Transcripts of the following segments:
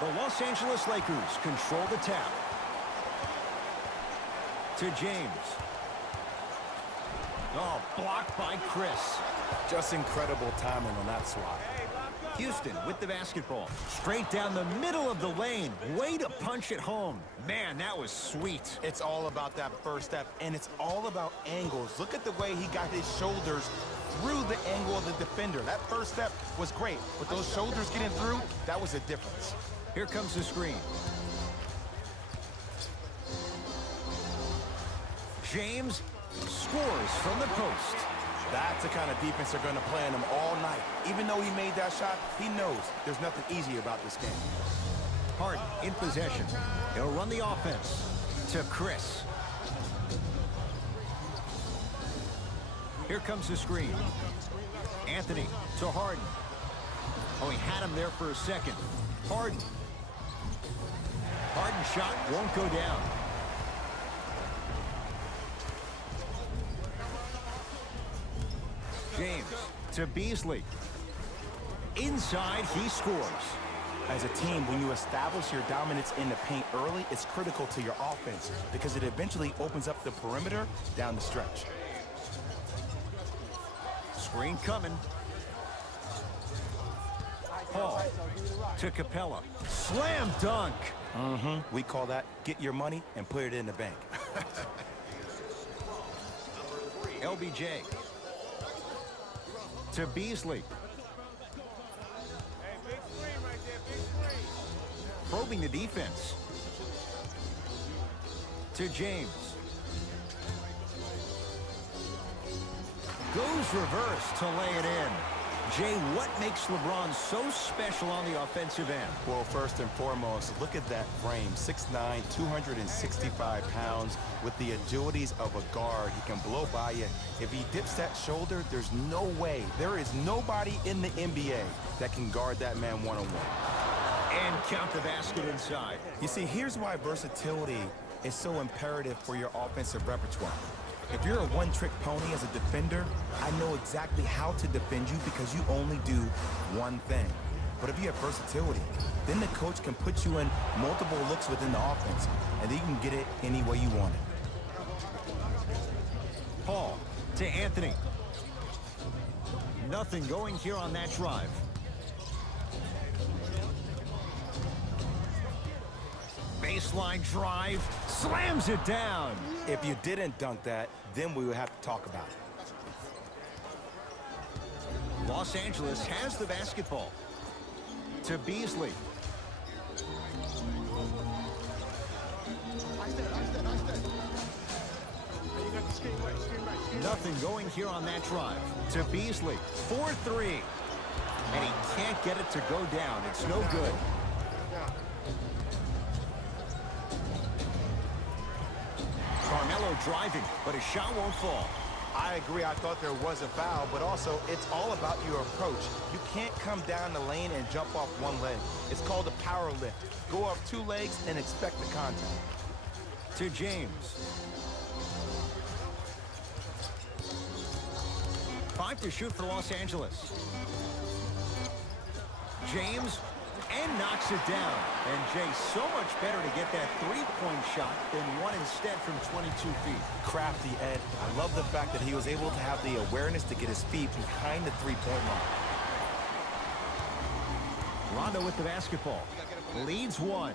The Los Angeles Lakers control the tap. To James. Oh, blocked by Chris. Just incredible timing on that swat. Houston with the basketball. Straight down the middle of the lane. Way to punch it home. Man, that was sweet. It's all about that first step, and it's all about angles. Look at the way he got his shoulders through the angle of the defender. That first step was great, but those shoulders getting through, that was a difference. Here comes the screen. James scores from the post. That's the kind of defense they're going to play on him all night. Even though he made that shot, he knows there's nothing easy about this game. Harden in possession. He'll run the offense to Chris. Here comes the screen. Anthony to Harden. Oh, he had him there for a second. Harden. Harden shot won't go down. James to Beasley. Inside, he scores. As a team, when you establish your dominance in the paint early, it's critical to your offense because it eventually opens up the perimeter down the stretch. Screen coming. Paul to Capella. Slam dunk. We call that get your money and put it in the bank. LBJ to Beasley. Probing the defense. To James. Goes reverse to lay it in. Jay, what makes LeBron so special on the offensive end? Well, first and foremost, look at that frame. 6'9", 265 pounds with the agilities of a guard. He can blow by you. If he dips that shoulder, there's no way. There is nobody in the NBA that can guard that man one-on-one. And count the basket inside. You see, here's why versatility is so imperative for your offensive repertoire. If you're a one-trick pony as a defender, I know exactly how to defend you because you only do one thing. But if you have versatility, then the coach can put you in multiple looks within the offense, and then you can get it any way you want it. Paul to Anthony. Nothing going here on that drive. Baseline drive, slams it down. If you didn't dunk that, then we would have to talk about it. Los Angeles has the basketball. To Beasley. Nothing going here on that drive. To Beasley. 4-3. And he can't get it to go down. It's no good. Carmelo driving, but his shot won't fall. I agree. I thought there was a foul, but also it's all about your approach. You can't come down the lane and jump off one leg. It's called a power lift. Go off two legs and expect the contact. To James. 5 to shoot for Los Angeles. James, and knocks it down. And Jay, so much better to get that three-point shot than one instead from 22 feet. Crafty, Ed. I love the fact that he was able to have the awareness to get his feet behind the three-point line. Rondo with the basketball. Leads one.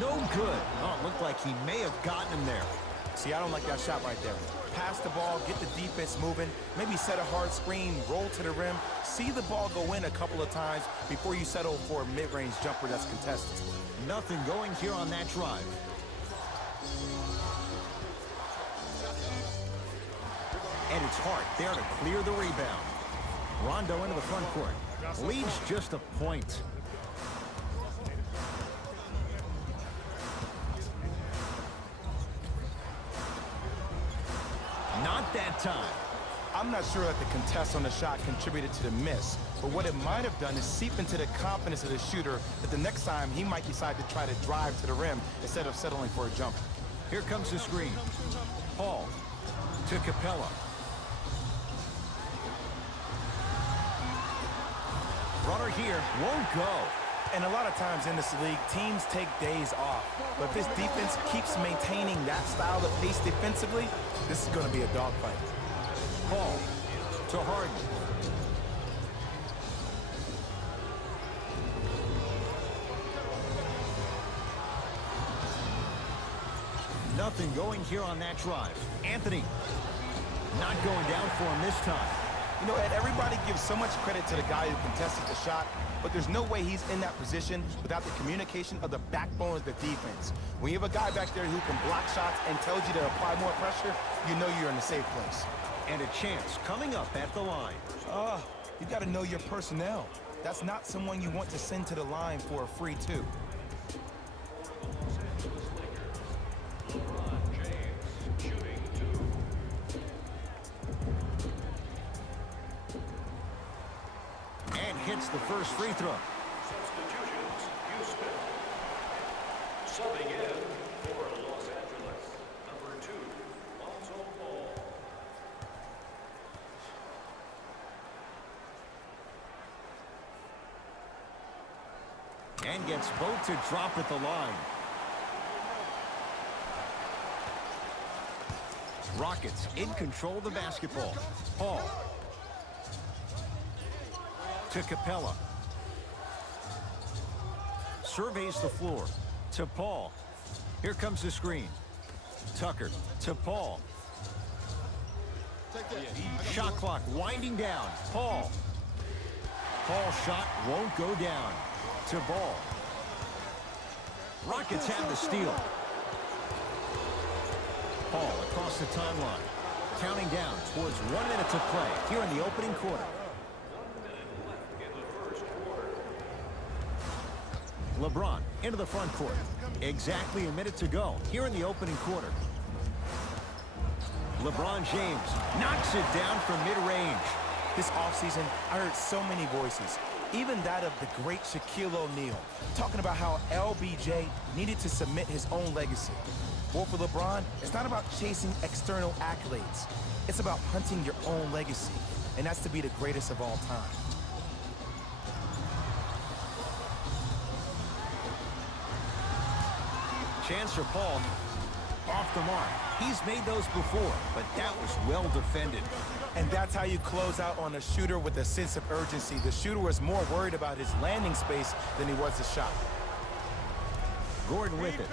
No good. Oh, it looked like he may have gotten him there. See, I don't like that shot right there. Pass the ball, get the defense moving, maybe set a hard screen, roll to the rim, see the ball go in a couple of times before you settle for a mid-range jumper that's contested. Nothing going here on that drive. And it's Hart there to clear the rebound. Rondo into the front court. Leads just a point. Not that time. I'm not sure that the contest on the shot contributed to the miss, but what it might have done is seep into the confidence of the shooter that the next time he might decide to try to drive to the rim instead of settling for a jumper. Here comes the screen. Paul to Capella. Runner here won't go. And a lot of times in this league, teams take days off. But if this defense keeps maintaining that style of pace defensively, this is going to be a dogfight. Paul to Harden. Nothing going here on that drive. Anthony not going down for him this time. You know, Ed, everybody gives so much credit to the guy who contested the shot, but there's no way he's in that position without the communication of the backbone of the defense. When you have a guy back there who can block shots and tells you to apply more pressure, you know you're in a safe place. And a chance coming up at the line. You got to know your personnel. That's not someone you want to send to the line for a free two. And hits the first free throw. Substitutions, Houston. Subbing in for Los Angeles, number 2, Lonzo Ball. And gets both to drop at the line. Rockets in control of the basketball. Paul. To Capella. Surveys the floor. To Paul. Here comes the screen. Tucker to Paul. Shot clock winding down. Paul. Paul's shot won't go down. To Ball. Rockets have the steal. Paul across the timeline. Counting down towards 1 minute to play here in the opening quarter. LeBron into the front court. Exactly a minute to go here in the opening quarter. LeBron James knocks it down from mid-range. This offseason, I heard so many voices, even that of the great Shaquille O'Neal, talking about how LBJ needed to submit his own legacy. Well, for LeBron, it's not about chasing external accolades. It's about hunting your own legacy, and that's to be the greatest of all time. Chance for Paul. Off the mark. He's made those before, but that was well defended. And that's how you close out on a shooter with a sense of urgency. The shooter was more worried about his landing space than he was the shot. Gordon with it.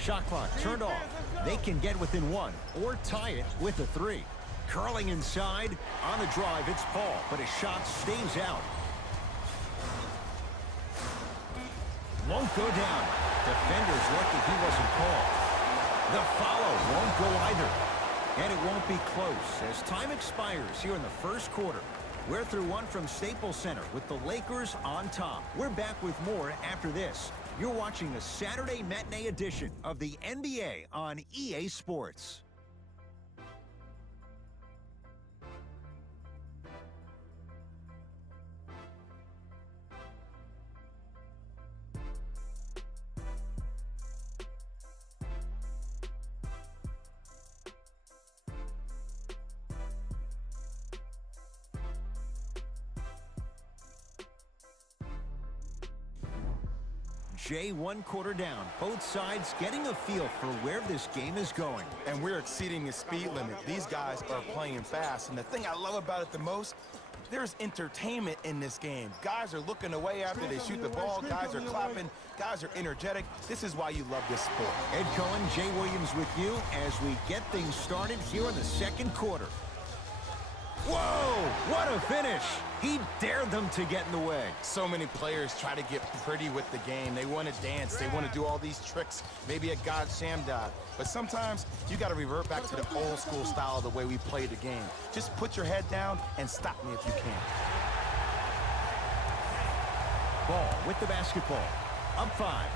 Shot clock turned off. They can get within 1 or tie it with a 3. Curling inside. On the drive, it's Paul, but his shot stays out. Won't go down. Defender's lucky he wasn't called. The follow won't go either. And it won't be close as time expires here in the first quarter. We're through one from Staples Center with the Lakers on top. We're back with more after this. You're watching a Saturday matinee edition of the NBA on EA Sports. Jay, 1 quarter down. Both sides getting a feel for where this game is going. And we're exceeding the speed limit. These guys are playing fast. And the thing I love about it the most, there's entertainment in this game. Guys are looking away after they shoot the ball. Guys are clapping. Guys are energetic. This is why you love this sport. Ed Cohen, Jay Williams with you as we get things started here in the second quarter. Whoa, what a finish. He dared them to get in the way. So many players try to get pretty with the game. They want to dance. They want to do all these tricks, maybe a God Shamdad. But sometimes you got to revert back to the old school style of the way we play the game. Just put your head down and stop me if you can. Ball with the basketball. Up 5.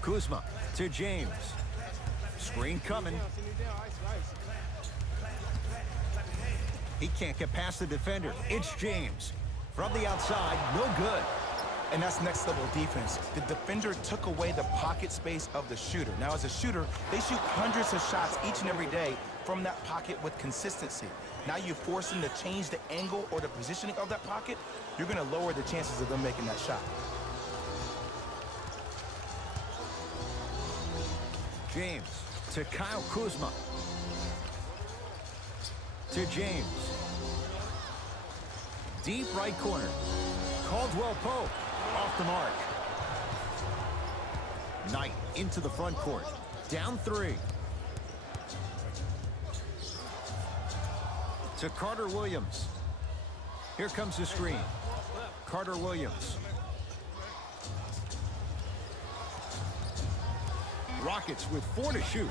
Kuzma to James. Screen coming. He can't get past the defender. It's James. From the outside, no good. And that's next level defense. The defender took away the pocket space of the shooter. Now, as a shooter, they shoot hundreds of shots each and every day from that pocket with consistency. Now you force him to change the angle or the positioning of that pocket, you're going to lower the chances of them making that shot. James to Kyle Kuzma. To James. Deep right corner. Caldwell Pope off the mark. Knight into the front court. Down 3. To Carter Williams. Here comes the screen. Carter Williams. Rockets with 4 to shoot.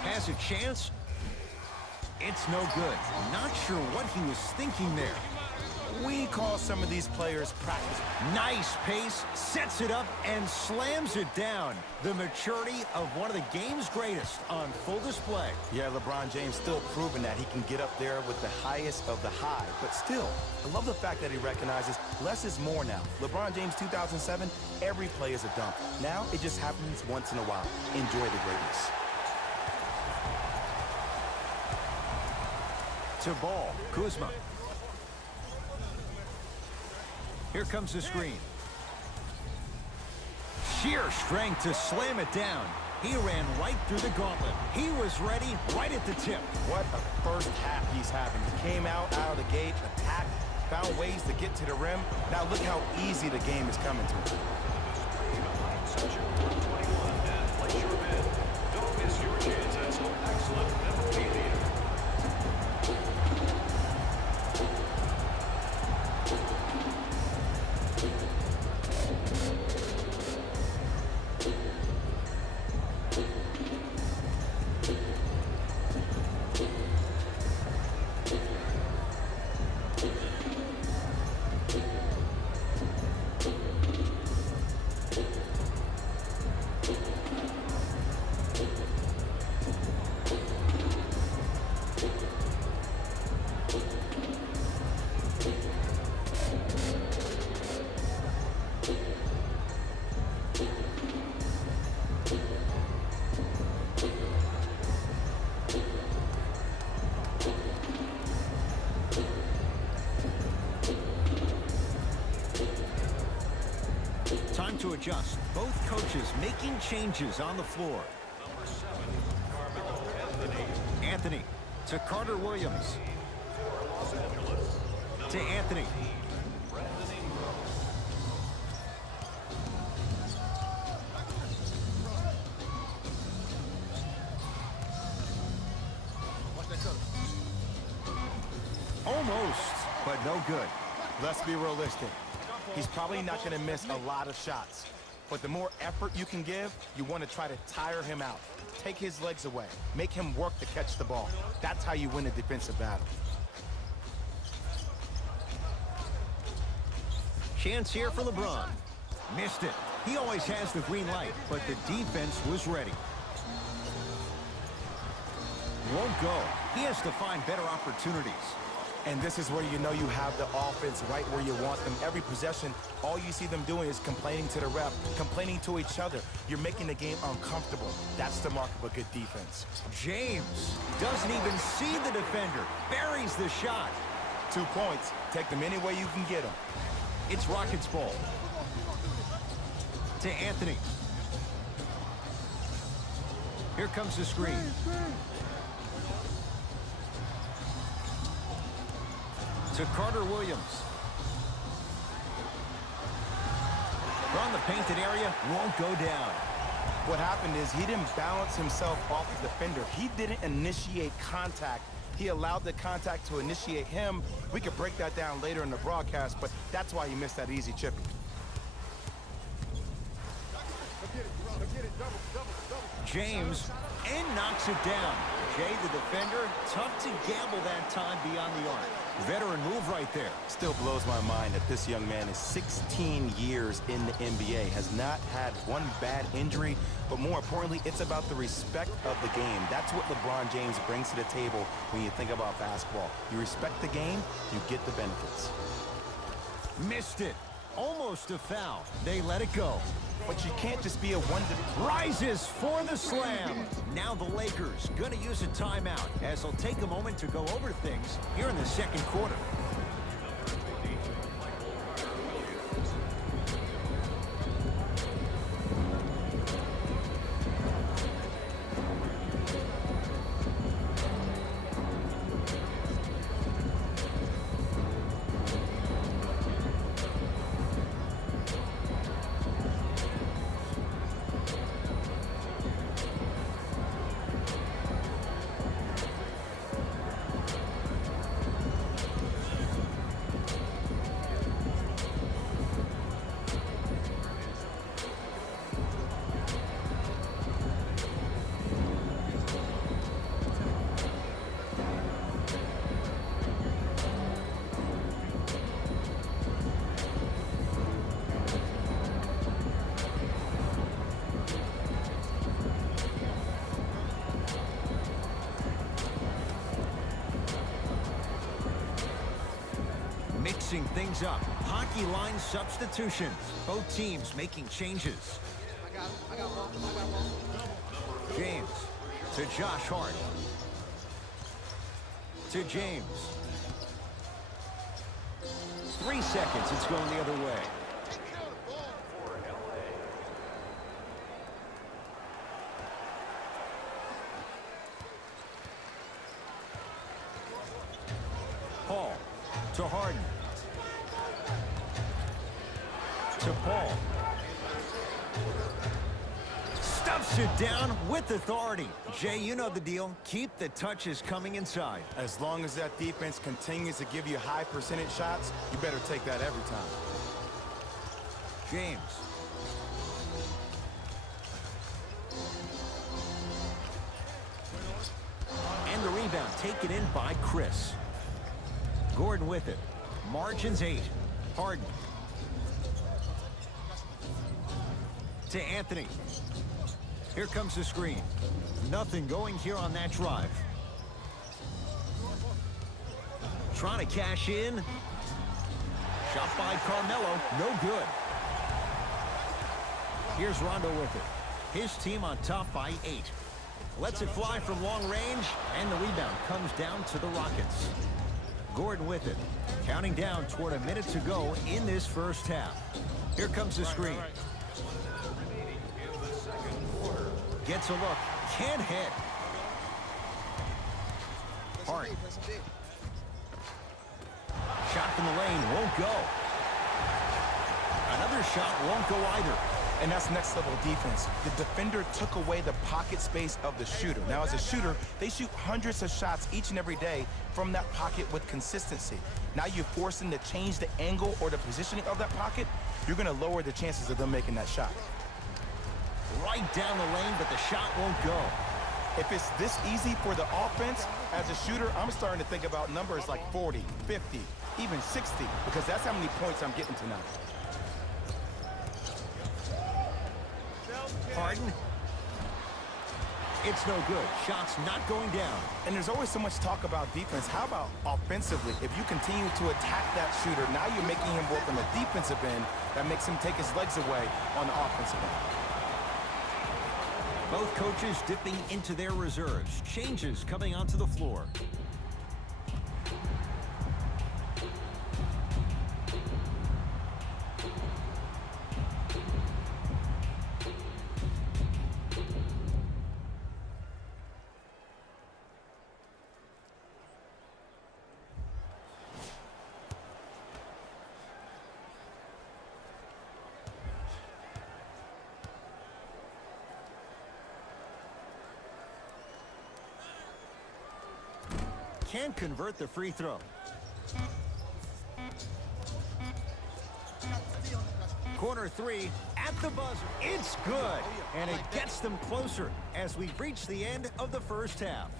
Has a chance. It's no good. Not sure what he was thinking there. We call some of these players practice. Nice pace, sets it up, and slams it down. The maturity of one of the game's greatest on full display. Yeah, LeBron James still proving that he can get up there with the highest of the high. But still, I love the fact that he recognizes less is more now. LeBron James 2007, every play is a dunk. Now it just happens once in a while. Enjoy the greatness. To Ball, Kuzma. Here comes the screen. Sheer strength to slam it down. He ran right through the gauntlet. He was ready right at the tip. What a first half he's having. He came out of the gate, attacked, found ways to get to the rim. Now look how easy the game is coming to him. Section 121 and place your bid. Don't miss your chance at some excellent memorabilia. Time to adjust. Both coaches making changes on the floor. Number 7, Carmelo Anthony. Anthony to Carter Williams. For Los Angeles. To Anthony. Brandon Ingram. Almost, but no good. Let's be realistic. He's probably not going to miss a lot of shots. But the more effort you can give, you want to try to tire him out. Take his legs away. Make him work to catch the ball. That's how you win a defensive battle. Chance here for LeBron. Missed it. He always has the green light, but the defense was ready. Won't go. He has to find better opportunities. And this is where you know you have the offense right where you want them. Every possession, all you see them doing is complaining to the ref, complaining to each other. You're making the game uncomfortable. That's the mark of a good defense. James doesn't even see the defender. Buries the shot. 2 points. Take them any way you can get them. It's Rockets ball. To Anthony. Here comes the screen. To Carter Williams. From the painted area, won't go down. What happened is he didn't balance himself off the defender. He didn't initiate contact. He allowed the contact to initiate him. We could break that down later in the broadcast, but that's why he missed that easy chip. James and knocks it down. Jay, the defender, tough to gamble that time beyond the arc. Veteran move right there. Still blows my mind that this young man is 16 years in the NBA, has not had one bad injury, but more importantly, it's about the respect of the game. That's what LeBron James brings to the table when you think about basketball. You respect the game, you get the benefits. Missed it. Almost a foul. They let it go. But you can't just be a one... Rises for the slam. Now the Lakers going to use a timeout as they'll take a moment to go over things here in the second quarter. Mixing things up. Hockey line substitutions. Both teams making changes. James to Josh Hart. To James. 3 seconds. It's going the other way. Paul to Harden. To Paul. Stuffs it down with authority. Jay, you know the deal. Keep the touches coming inside. As long as that defense continues to give you high percentage shots, you better take that every time. James. And the rebound taken in by Chris. Gordon with it. Margins 8. Harden. To Anthony. Here comes the screen. Nothing going here on that drive. Trying to cash in. Shot by Carmelo. No good. Here's Rondo with it. His team on top by 8. Lets it fly from long range, and the rebound comes down to the Rockets. Gordon with it. Counting down toward a minute to go in this first half. Here comes the screen. Gets a look. Can't hit. Hart. Shot from the lane. Won't go. Another shot won't go either. And that's next level defense. The defender took away the pocket space of the shooter. Now, as a shooter, they shoot hundreds of shots each and every day from that pocket with consistency. Now you're forcing to change the angle or the positioning of that pocket. You're going to lower the chances of them making that shot. Right down the lane, but the shot won't go. If it's this easy for the offense, as a shooter, I'm starting to think about numbers like 40, 50, even 60, because that's how many points I'm getting tonight. Harden. It's no good. Shot's not going down. And there's always so much talk about defense. How about offensively? If you continue to attack that shooter, now you're making him work on the defensive end. That makes him take his legs away on the offensive end. Both coaches dipping into their reserves. Changes coming onto the floor. Can't convert the free throw. Corner 3 at the buzzer. It's good. And it gets them closer as we reach the end of the first half.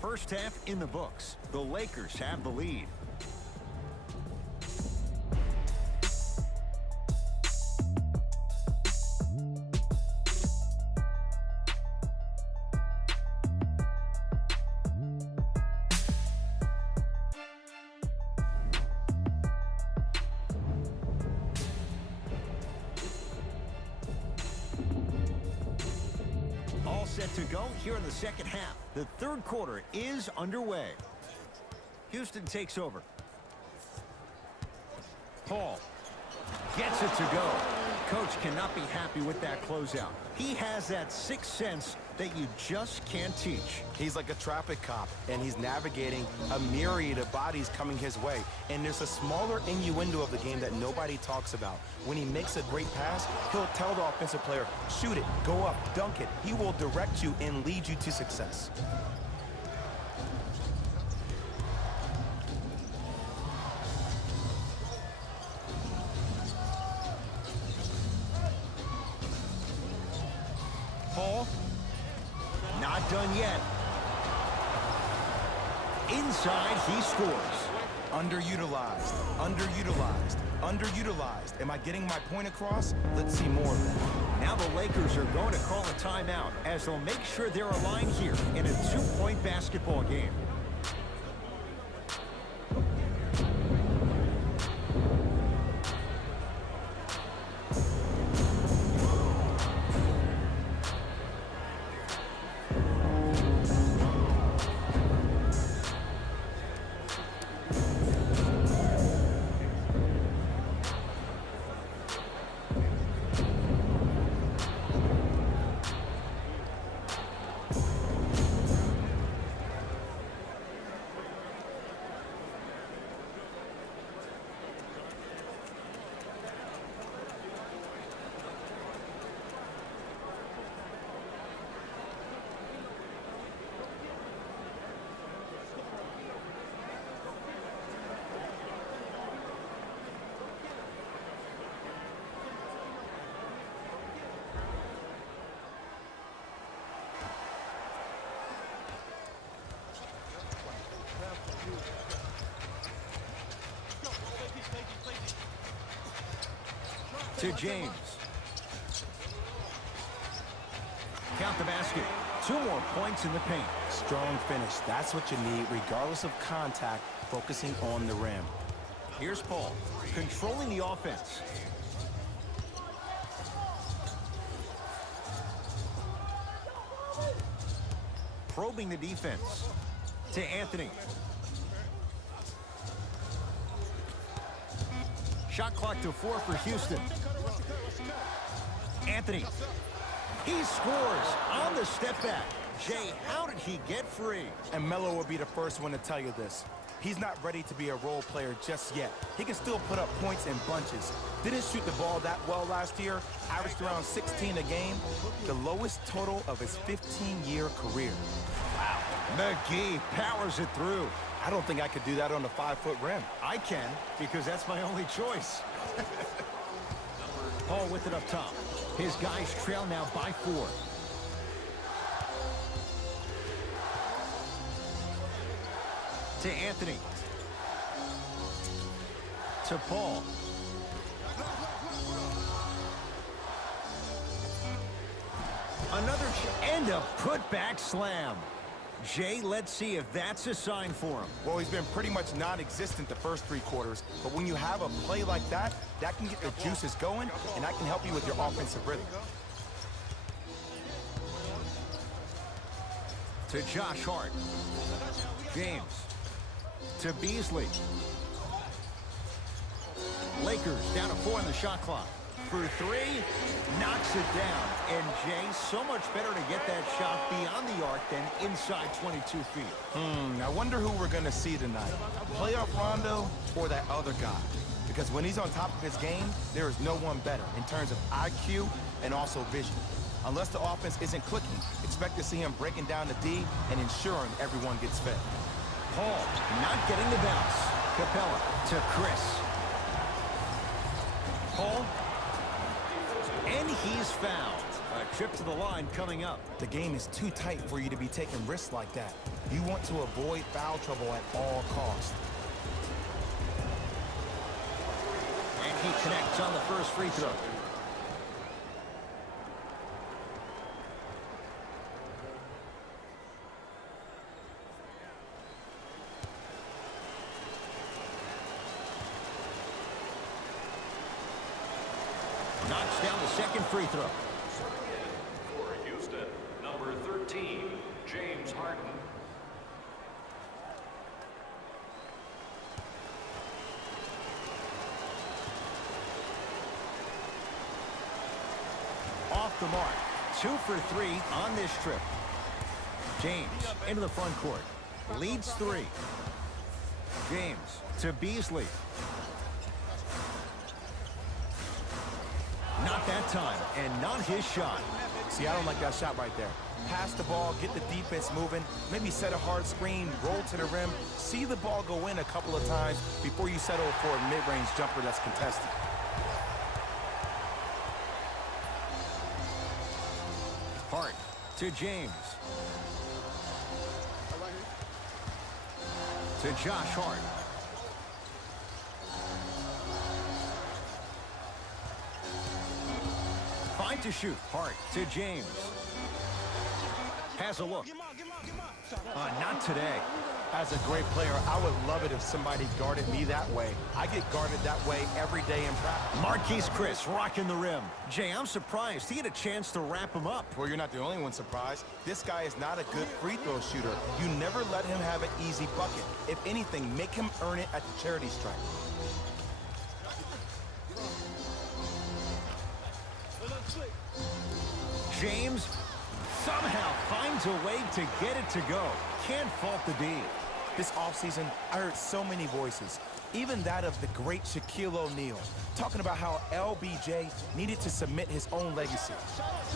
First half in the books. The Lakers have the lead. left to go here in the second half. The third quarter is underway. Houston takes over. Paul gets it to go. Coach cannot be happy with that closeout. He has that sixth sense that you just can't teach. He's like a traffic cop, and he's navigating a myriad of bodies coming his way. And there's a smaller innuendo of the game that nobody talks about. When he makes a great pass, he'll tell the offensive player, shoot it, go up, dunk it. He will direct you and lead you to success. Paul, not done yet. Inside, he scores. Underutilized, underutilized, underutilized. Am I getting my point across? Let's see more of that. Now the Lakers are going to call a timeout as they'll make sure they're aligned here in a two-point basketball game. To James. Count the basket. 2 more points in the paint. Strong finish. That's what you need, regardless of contact, focusing on the rim. Here's Paul, controlling the offense. Probing the defense. To Anthony. Shot clock to 4 for Houston. Anthony. He scores on the step back. Jay, how did he get free? And Melo will be the first one to tell you this. He's not ready to be a role player just yet. He can still put up points in bunches. Didn't shoot the ball that well last year. Averaged around 16 a game. The lowest total of his 15-year career. Wow. McGee powers it through. I don't think I could do that on a 5-foot rim. I can, because that's my only choice. Paul with it up top. His guys trail now by 4. To Anthony. To Paul. Another and a putback slam. Jay, let's see if that's a sign for him. Well, he's been pretty much non-existent the first 3 quarters, but when you have a play like that, that can get the juices going, and that can help you with your offensive rhythm. To Josh Hart. James. To Beasley. Lakers down to 4 in the shot clock. For 3, knocks it down. And Jay, so much better to get that shot beyond the arc than inside 22 feet. I wonder who we're going to see tonight. Playoff Rondo or that other guy? Because when he's on top of his game, there is no one better in terms of IQ and also vision. Unless the offense isn't clicking, expect to see him breaking down the D and ensuring everyone gets fed. Paul not getting the bounce. Capella to Chris. Paul. And he's fouled. A trip to the line coming up. The game is too tight for you to be taking risks like that. You want to avoid foul trouble at all costs. And he connects on the first free throw. Knocks down the second free throw. For Houston, number 13. Harden. Off the mark. 2 for 3 on this trip. James into the front court. Leads 3. James to Beasley. Not that time, and not his shot. See, I don't like that shot right there. Pass the ball, get the defense moving, maybe set a hard screen, roll to the rim, see the ball go in a couple of times before you settle for a mid-range jumper that's contested. Hart to James. To Josh Hart. Fine to shoot. Hart to James. Has a look. Not today. As a great player, I would love it if somebody guarded me that way. I get guarded that way every day in practice. Marquise Chris rocking the rim. Jay, I'm surprised he had a chance to wrap him up. Well, you're not the only one surprised. This guy is not a good free throw shooter. You never let him have an easy bucket. If anything, make him earn it at the charity stripe. James somehow finds a way to get it to go. Can't fault the D. This offseason, I heard so many voices, even that of the great Shaquille O'Neal, talking about how LBJ needed to submit his own legacy.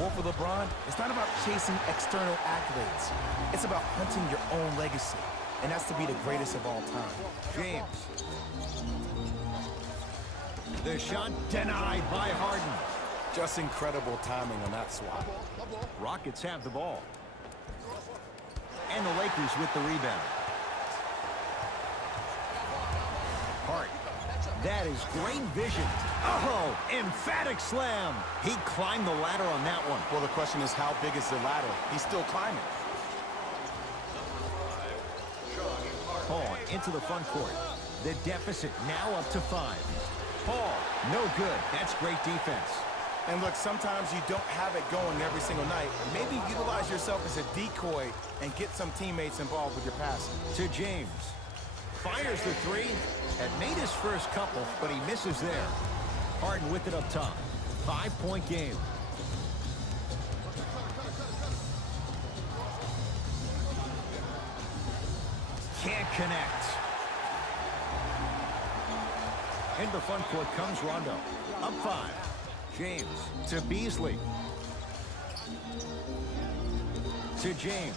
Well, for LeBron, it's not about chasing external accolades. It's about hunting your own legacy, and that's to be the greatest of all time. James. The shot denied by Harden. Just incredible timing on that swap. Rockets have the ball. And the Lakers with the rebound. Hart. That is great vision. Oh, emphatic slam. He climbed the ladder on that one. Well, the question is, how big is the ladder? He's still climbing. Paul into the front court. The deficit now up to 5. Paul, no good. That's great defense. And look, sometimes you don't have it going every single night. Maybe utilize yourself as a decoy and get some teammates involved with your passing. To James. Fires the 3. Had made his first couple, but he misses there. Harden with it up top. 5-point game. Can't connect. Into the front court comes Rondo. Up 5. James to Beasley. To James.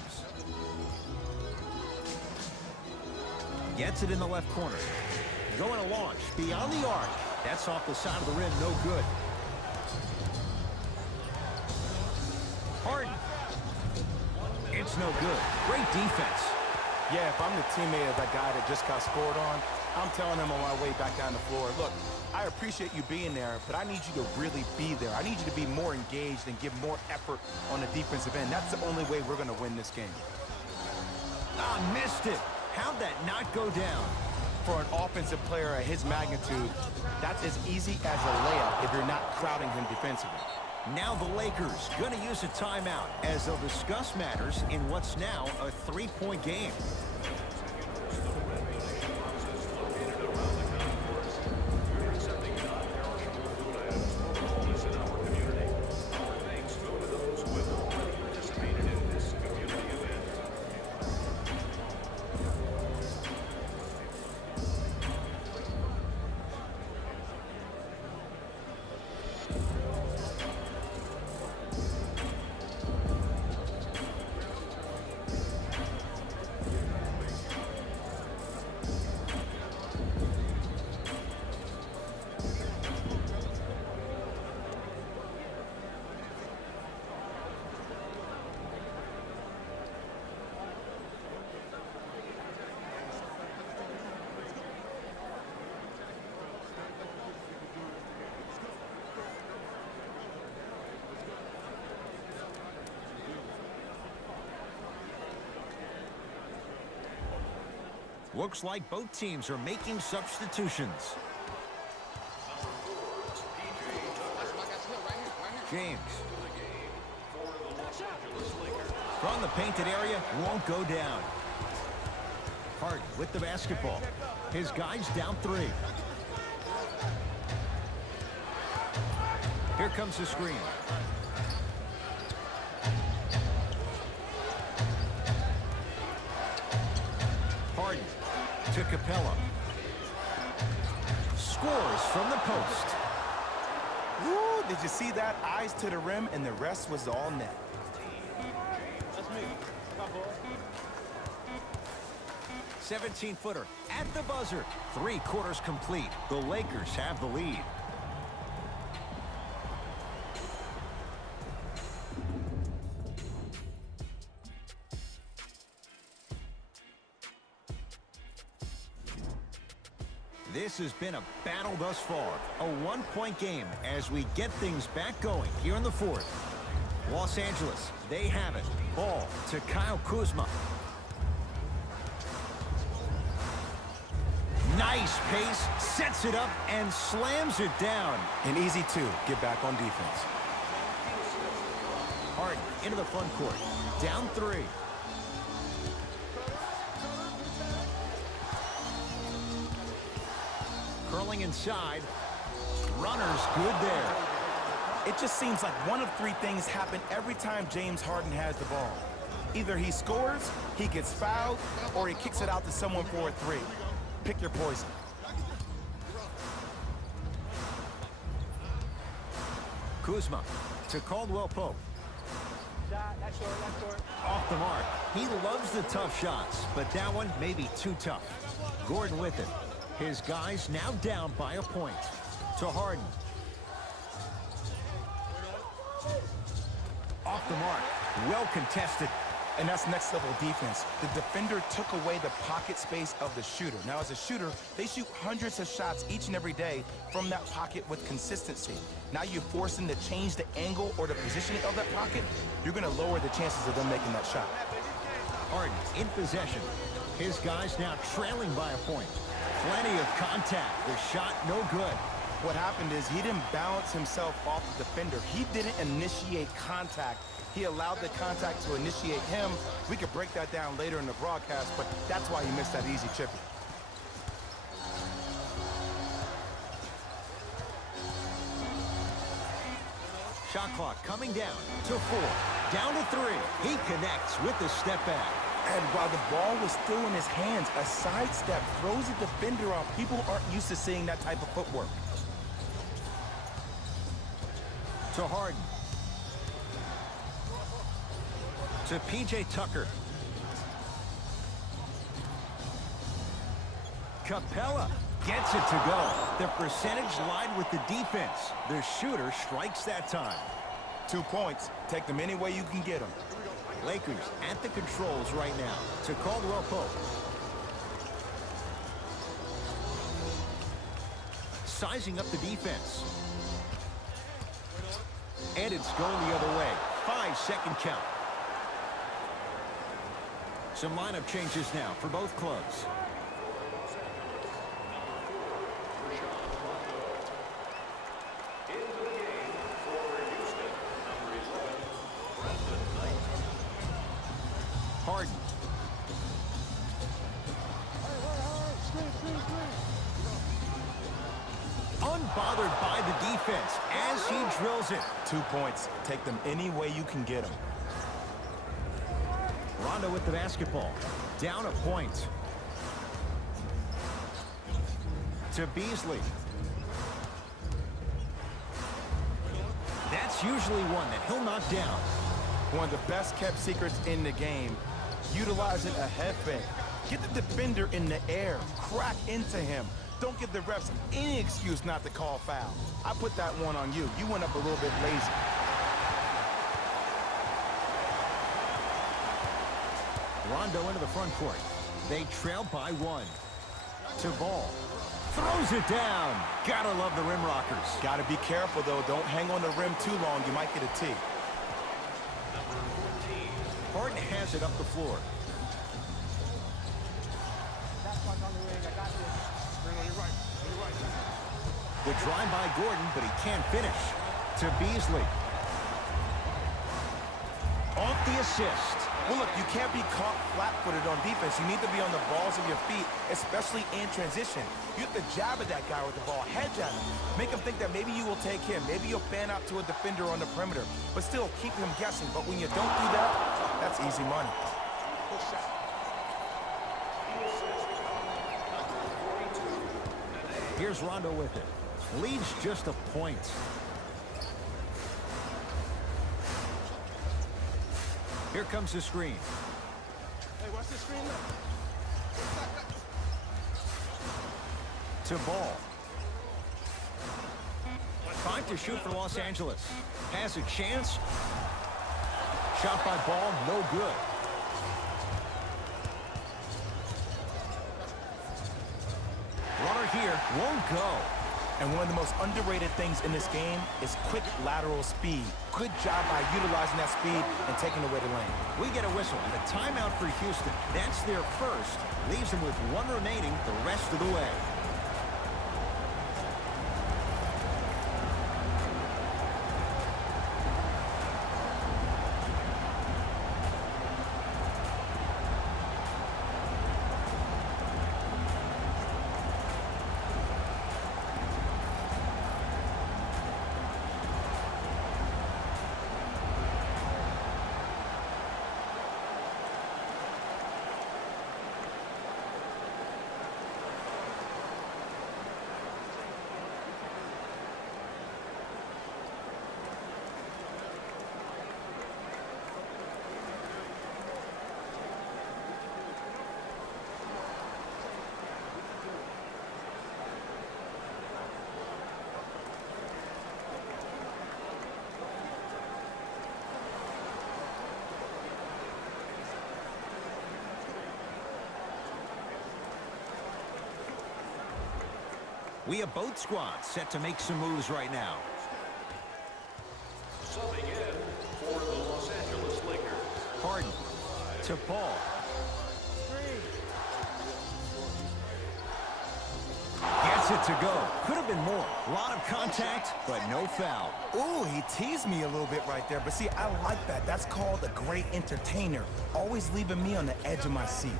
Gets it in the left corner. Going to launch beyond the arc. That's off the side of the rim. No good. Harden. It's no good. Great defense. Yeah, if I'm the teammate of that guy that just got scored on, I'm telling him on my way back down the floor, look, I appreciate you being there, but I need you to really be there. I need you to be more engaged and give more effort on the defensive end. That's the only way we're going to win this game. Ah, missed it. How'd that not go down? For an offensive player at his magnitude, that's as easy as a layup if you're not crowding him defensively. Now the Lakers going to use a timeout as they'll discuss matters in what's now a 3-point game. Looks like both teams are making substitutions. James. From the painted area, won't go down. Harden with the basketball. His guys down 3. Here comes the screen. Harden to Capella. Scores from the post. Woo, did you see that? Eyes to the rim, and the rest was all net. That's me. Come on, 17-footer at the buzzer. 3 quarters complete. The Lakers have the lead. This has been a battle thus far. A 1-point game as we get things back going here in the 4th. Los Angeles, they have it. Ball to Kyle Kuzma. Nice pace, sets it up, and slams it down. An easy 2. Get back on defense. Harden into the front court. Down 3. Curling inside. Runner's good there. It just seems like one of 3 things happen every time James Harden has the ball. Either he scores, he gets fouled, or he kicks it out to someone for a 3. Pick your poison. Kuzma to Caldwell Pope. that's short. Off the mark. He loves the tough shots, but that one may be too tough. Gordon with it. His guys now down by a point. To Harden. Off the mark. Well contested. And that's next level defense. The defender took away the pocket space of the shooter. Now, as a shooter, they shoot hundreds of shots each and every day from that pocket with consistency. Now you force them to change the angle or the positioning of that pocket, you're going to lower the chances of them making that shot. Harden in possession. His guys now trailing by a point. Plenty of contact. The shot no good. What happened is he didn't balance himself off the defender. He didn't initiate contact. He allowed the contact to initiate him. We could break that down later in the broadcast, but that's why he missed that easy chippy. Shot clock coming down to 4. Down to 3. He connects with the step back. And while the ball was still in his hands, a sidestep throws a defender off. People aren't used to seeing that type of footwork. To Harden. To P.J. Tucker. Capella gets it to go. The percentage lied with the defense. The shooter strikes that time. 2 points. Take them any way you can get them. Lakers at the controls right now. To Caldwell Pope. Sizing up the defense. And it's going the other way. 5-second count. Some lineup changes now for both clubs. Into the game for Houston, number 11, Brandon Knight. Harden. Unbothered by the defense as he drills it. 2 points. Take them any way you can get them. Rondo with the basketball. Down a point. To Beasley. That's usually one that he'll knock down. One of the best kept secrets in the game. Utilizing a head fake. Get the defender in the air. Crack into him. Don't give the refs any excuse not to call foul. I put that one on you. You went up a little bit lazy. Rondo into the front court. They trail by 1. To Ball. Throws it down. Gotta love the rim rockers. Gotta be careful, though. Don't hang on the rim too long. You might get a tee. Number 14, Harden has it up the floor. The drive by Gordon, but he can't finish. To Beasley. Off the assist. Well, look, you can't be caught flat-footed on defense. You need to be on the balls of your feet, especially in transition. You have to jab at that guy with the ball, hedge at him. Make him think that maybe you will take him. Maybe you'll fan out to a defender on the perimeter, but still keep him guessing. But when you don't do that, that's easy money. Here's Rondo with it. Leads just a point. Here comes the screen. Hey, watch the screen now. To Ball. 5 to shoot for Los Angeles. Has a chance. Shot by Ball, no good. Runner here, won't go. And one of the most underrated things in this game is quick lateral speed. Good job by utilizing that speed and taking away the lane. We get a whistle and a timeout for Houston. That's their first. Leaves them with 1 remaining the rest of the way. We have both squads set to make some moves right now. Subbing in for the Los Angeles Lakers. Harden to Ball. Gets it to go. Could have been more. A lot of contact, but no foul. Ooh, he teased me a little bit right there. But see, I like that. That's called a great entertainer. Always leaving me on the edge of my seat.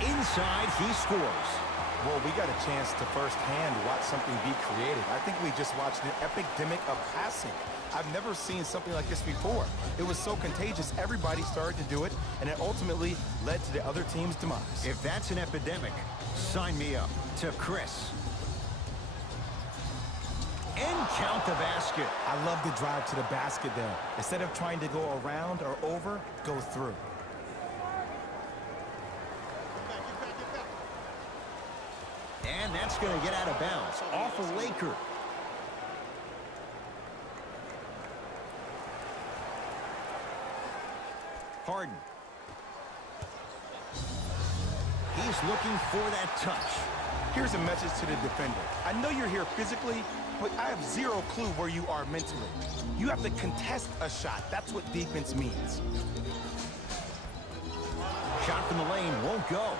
Inside, he scores. Well, we got a chance to firsthand watch something be created. I think we just watched an epidemic of passing. I've never seen something like this before. It was so contagious, everybody started to do it, and it ultimately led to the other team's demise. If that's an epidemic, sign me up. To Chris. And count the basket. I love the drive to the basket there. Instead of trying to go around or over, go through. And that's going to get out of bounds. Off a Laker. Harden. He's looking for that touch. Here's a message to the defender. I know you're here physically, but I have zero clue where you are mentally. You have to contest a shot. That's what defense means. Shot from the lane won't go.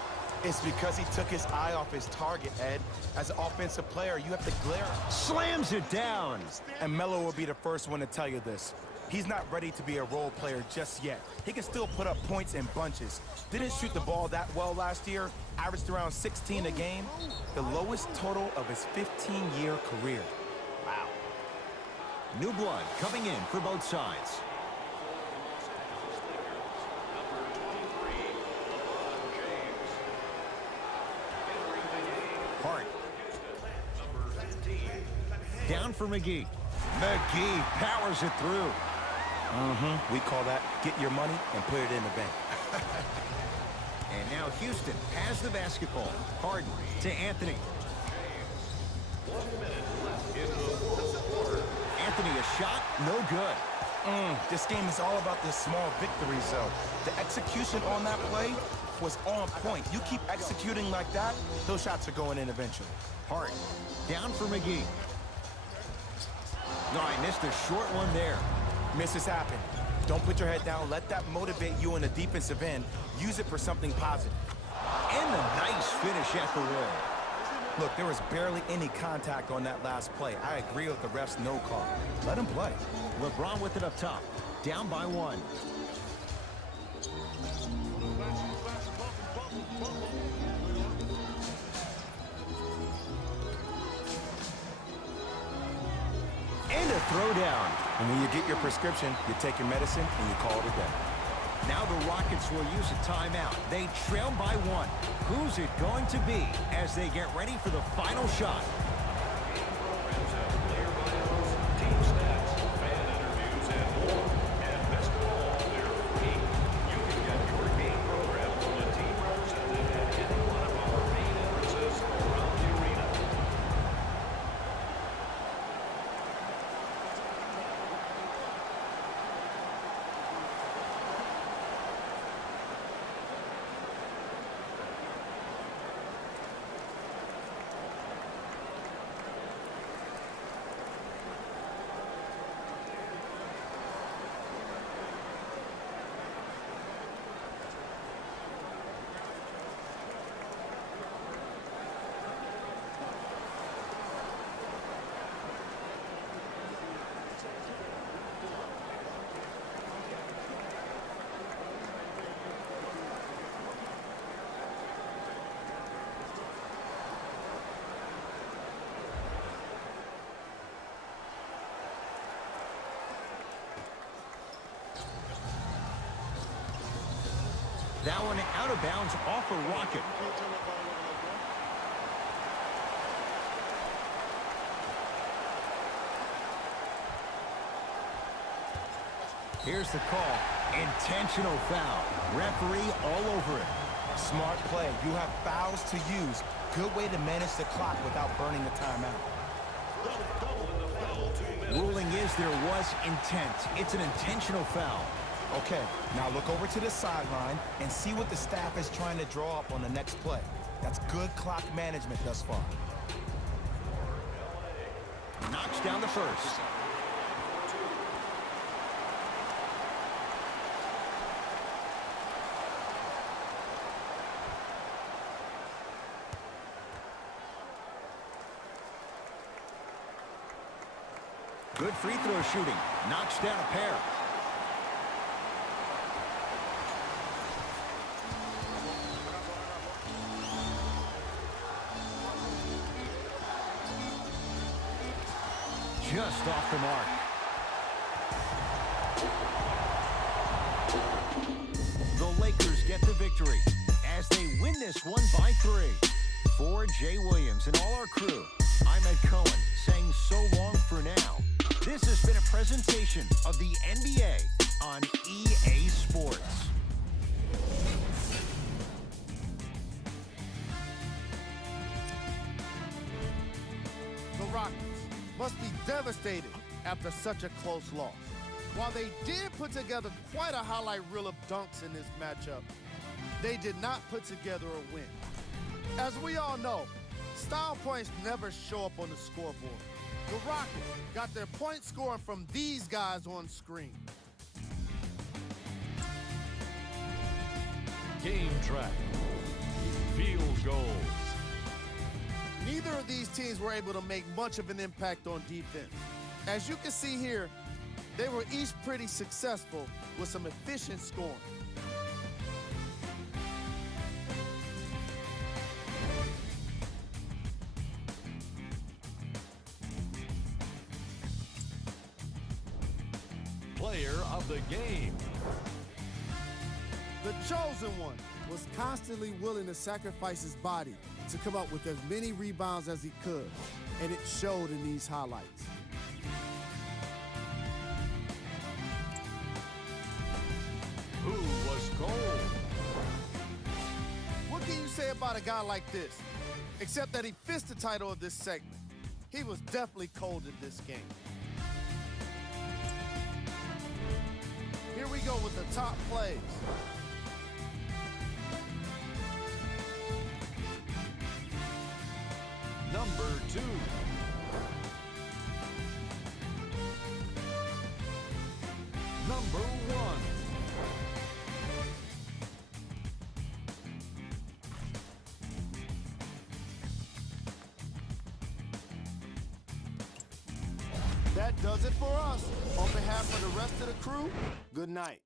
It's because he took his eye off his target, Ed. As an offensive player, you have to glare. Slams it down. And Melo will be the first one to tell you this. He's not ready to be a role player just yet. He can still put up points in bunches. Didn't shoot the ball that well last year. Averaged around 16 a game. The lowest total of his 15-year career. Wow. New blood coming in for both sides. Hart. Down for McGee. McGee powers it through. We call that get your money and put it in the bank. And now Houston has the basketball. Harden to Anthony. Anthony, a shot, no good. This game is all about the small victories, though. The execution on that play was on point. You keep executing like that, those shots are going in eventually. Hart down for McGee. No, I missed a short one there. Misses happen. Don't put your head down. Let that motivate you in the defensive end. Use it for something positive. And the nice finish at the rim. Look, there was barely any contact on that last play. I agree with the ref's no call. Let him play. LeBron with it up top. Down by 1. And a throwdown. And when you get your prescription, you take your medicine and you call it a day. Now the Rockets will use a timeout. They trail by 1. Who's it going to be as they get ready for the final shot? Programs have player buyouts, team stats, fan interviews, and more. And best of all, they're free. You can get your game program from a team representative at any one of our main entrances around the arena. That one out of bounds off a Rocket. Here's the call. Intentional foul. Referee all over it. Smart play. You have fouls to use. Good way to manage the clock without burning a timeout. Double in the foul, 2 minutes. Ruling is there was intent. It's an intentional foul. Okay, now look over to the sideline and see what the staff is trying to draw up on the next play. That's good clock management thus far. Knocks down the first. Good free throw shooting. Knocks down a pair. Just off the mark. The Lakers get the victory as they win this one by 3. For Jay Williams and all our crew, I'm Ed Cohen saying so long for now. This has been a presentation of the NBA on EA Sports. The Rockets must be devastated after such a close loss. While they did put together quite a highlight reel of dunks in this matchup, they did not put together a win. As we all know, style points never show up on the scoreboard. The Rockets got their point scoring from these guys on screen. Game track. Field goals. Neither of these teams were able to make much of an impact on defense. As you can see here, they were each pretty successful with some efficient scoring. Player of the game. The chosen one was constantly willing to sacrifice his body to come up with as many rebounds as he could, and it showed in these highlights. Who was cold? What can you say about a guy like this? Except that he fits the title of this segment. He was definitely cold in this game. Here we go with the top plays. Number 2. Number 1. That does it for us. On behalf of the rest of the crew, good night.